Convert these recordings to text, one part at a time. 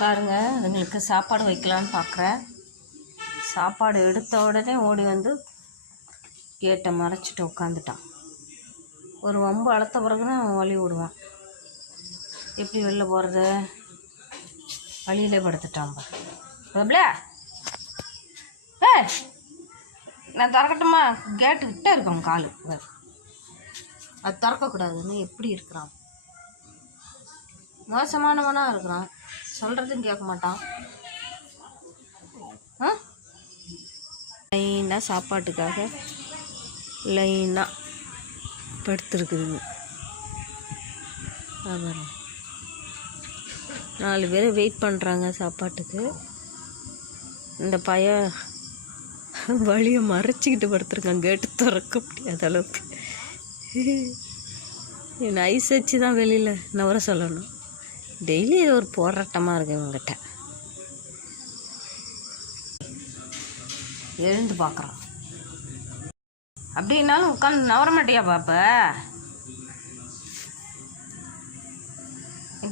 பாருங்கள், அதுங்களுக்கு சாப்பாடு வைக்கலான்னு பார்க்குறேன். சாப்பாடு எடுத்த உடனே ஓடி வந்து கேட்டை மறைச்சிட்டு உட்காந்துட்டான். ஒரு வம்பு அழுத்த பிறகு தான் அவன் வழி விடுவான். எப்படி வெளில போகிறது? வழியிலே படுத்துட்டான். பப்ளே, நான் திறக்கட்டுமா? கேட்டு விட்டே இருக்கோம் காலு. அது திறக்கக்கூடாதுன்னு எப்படி இருக்கிறான்? மோசமானவனாக இருக்கிறான். சொல்கிறதும் கேட்க மாட்டான். லைனாக சாப்பாட்டுக்காக லைனாக படுத்துருக்குதுங்க. அப்புறம் 4 பேர் வெயிட் பண்ணுறாங்க சாப்பாட்டுக்கு. இந்த பையன் வழியை மறைச்சிக்கிட்டு படுத்துருக்கான். கேட்டு திறக்க முடியாத அளவுக்கு. என்ன ஐஸ் வச்சு தான் வெளியில் நவர சொல்லணும். டெய்லி இது ஒரு போராட்டமாக இருக்குது இவங்ககிட்ட. எழுந்து பார்க்குறான். அப்படின்னாலும் உட்காந்து நவர மாட்டியா பாப்ப?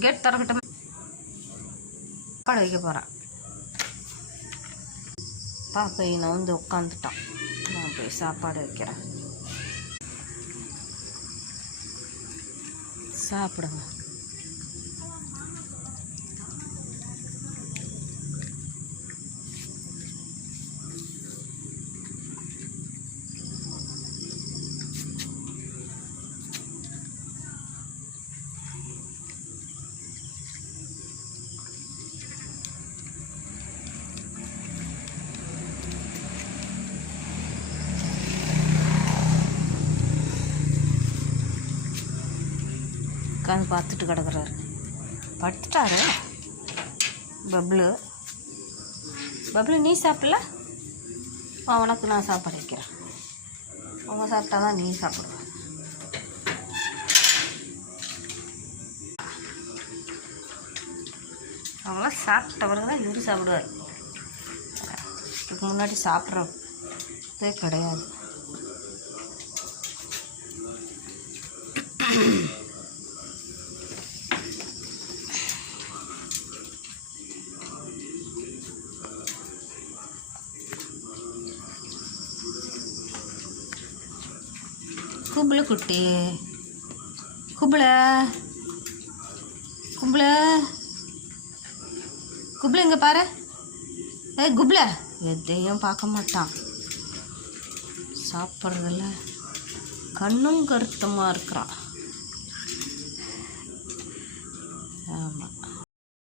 கேட் திறக்கட்டும். சாப்பாடு வைக்க போகிறேன். பாப்பை நான் வந்து உட்காந்துட்டான். நான் போய் சாப்பாடு வைக்கிறேன். சாப்பிடுங்க. உட்காந்து பார்த்துட்டு கிடக்குறாரு. படுத்துட்டாரு. பப்ளு, நீ சாப்பிடல? உனக்கு நான் சாப்பாடு வைக்கிறேன். அவங்க சாப்பிட்டா தான் நீ சாப்பிடுவ. அவங்களாம் சாப்பிட்ட பிறகு தான் இவர் சாப்பிடுவார். இதுக்கு முன்னாடி சாப்பிட்றதே கிடையாது. கும்பல குட்டி, கும்பல இங்கே பாரு. கும்பல எதையும் பார்க்க மாட்டான். சாப்பிட்றதில்ல கண்ணும் கருத்தமாக இருக்கிறான். ஆமாம்.